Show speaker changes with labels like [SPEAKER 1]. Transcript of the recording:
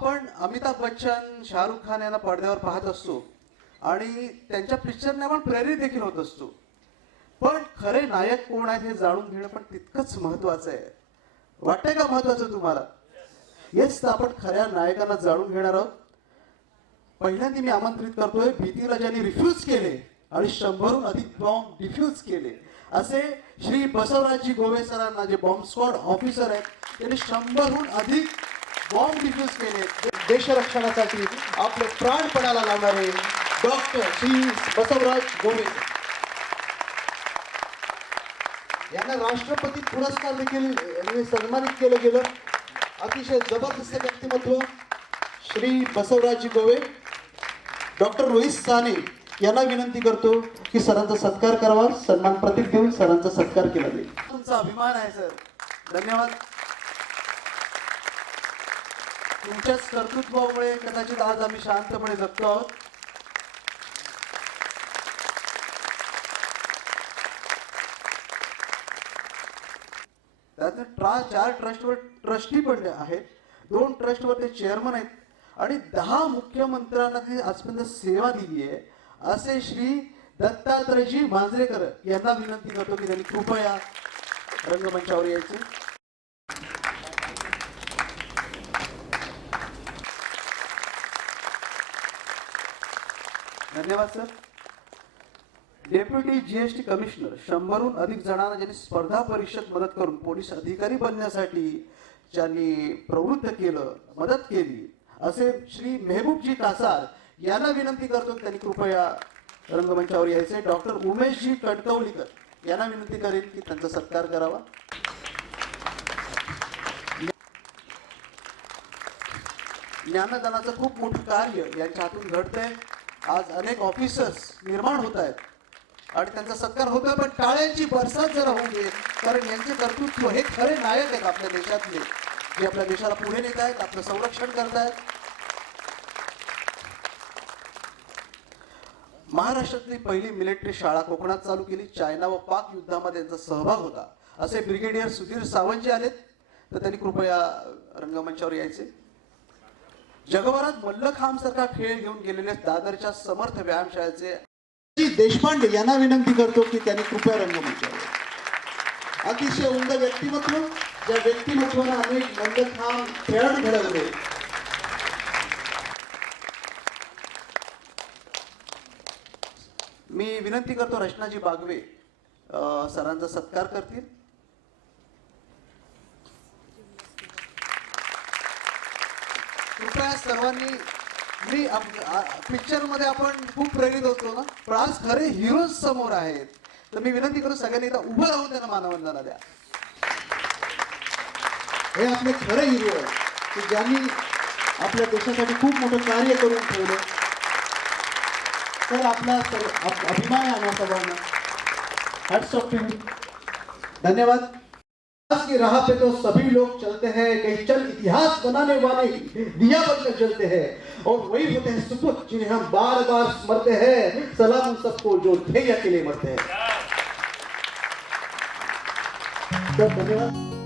[SPEAKER 1] आपण अमिताभ बच्चन शाहरुख खान यांना पडद्यावर पाहत असतो. आणि त्यांच्या पिक्चरने आपण प्रेरित देखील होत असतो. पण खरे नायक कोण आहेत हे जाणून घेणं पण तितकंच महत्वाचं आहे. वाटतंय का महत्वाचं तुम्हाला? येस तर आपण खऱ्या नायकांना जाणून घेणार आहोत. पहिल्यांदा मी आमंत्रित करतोय भीतीला ज्यांनी रिफ्यूज केले आणि शंभरहून अधिक बॉम्ब डिफ्यूज केले. असे श्री बसवराजजी गोवे सरांना जे बॉम्ब स्क्वॉड ऑफिसर आहेत त्यांनी शंभरहून अधिक बॉम्ब डिफ्यूज केले देशरक्षणासाठी आपले प्राण पणाला लावणारे डॉक्टर श्री बसवराज गोवे यांना राष्ट्रपती पुरस्कार देखील सन्मानित केलं गेलं. अतिशय जबरदस्त व्यक्तिमत्व श्री बसवराजजी गोवे डॉक्टर रोहित साने यांना विनंती करतो की सरांचा सत्कार करावा. सन्मान प्रतीक देऊन सरांचा सत्कार केला जाईल. तुमचा अभिमान आहे सर. धन्यवाद. तुमच्याच कर्तृत्वामुळे कदाचित आज आम्ही शांतपणे जगतो आहोत. त्यात ट्रा चार ट्रस्टवर ट्रस्टी पण आहेत. दोन ट्रस्टवर ते चेअरमन आहेत. आणि दहा मुख्यमंत्र्यांना ती आजपर्यंत सेवा दिली आहे. असे श्री दत्तात्रयजी मांजरेकर यांना विनंती करतो की त्यांनी कृपया रंगमंचावर यायचे. धन्यवाद सर. डेप्युटी जीएसटी कमिशनर शंभरहून अधिक जणांना ज्यांनी स्पर्धा परीक्षेत मदत करून पोलीस अधिकारी बनण्यासाठी ज्यांनी प्रवृत्त केलं मदत केली असे श्री मेहबूबजी कासार यांना विनंती करतो की त्यांनी कृपया रंगमंचावर यायचे. डॉक्टर उमेशजी कणकवलीकर यांना विनंती करेन की त्यांचा सत्कार करावा. ज्ञानदानाचं खूप मोठं कार्य यांच्या हातून घडतंय. आज अनेक ऑफिसर्स निर्माण होत आहेत. आणि त्यांचा सत्कार होतोय पण टाळ्यांची बरसात जरा होऊ दे कारण यांचे कर्तृत्व हे खरे नायक आहेत आपल्या देशातले. जे आपल्या देशाला पुढे नेत आहेत आपलं संरक्षण करतायत महाराष्ट्रातली पहिली मिलिटरी शाळा कोकणात चालू केली. चायना व पाक युद्धामध्ये त्यांचा सहभाग होता. असे ब्रिगेडियर सुधीर सावंत जे आलेत. तर त्यांनी कृपया रंगमंचावर यायचे. जगभरात मल्लखांब सारखा खेळ घेऊन गेलेले दादरच्या समर्थ व्यायामशाळेचे देशपांडे यांना विनंती करतो की त्यांनी कृपया रंगमंचावर अतिशय उमद व्यक्तिमत्व ज्या व्यक्तिमत्वानं अनेक मल्लखांब खेळाडू घडवले. मी विनंती करतो रचनाजी बागवे सरांचा सत्कार करतील. कृपया सर्वांनी मी पिक्चरमध्ये आपण खूप प्रेरित होतो ना? पण आज खरे हिरोज समोर आहेत. तर मी विनंती करू सगळ्यांनी एकदा उभं राहून त्यांना मानवंदना द्या. हे आपले खरे हिरो आहेत. की ज्यांनी आपल्या देशासाठी खूप मोठं कार्य करून ठेवलं. तर आपला अभिमान आहे आम्हा सर्वांना हॅट्स ऑफ टू धन्यवाद. की राह पे तो सभी लोग चलते हैं कहीं चल इतिहास बनाने वाले दिया बनकर चलते हैं। और वही होते हैं सुपुत जिन्हें हम बार बार स्मरते हैं सलाम उन सबको जो थे के लिए मरते हैं। तो धन्यवाद।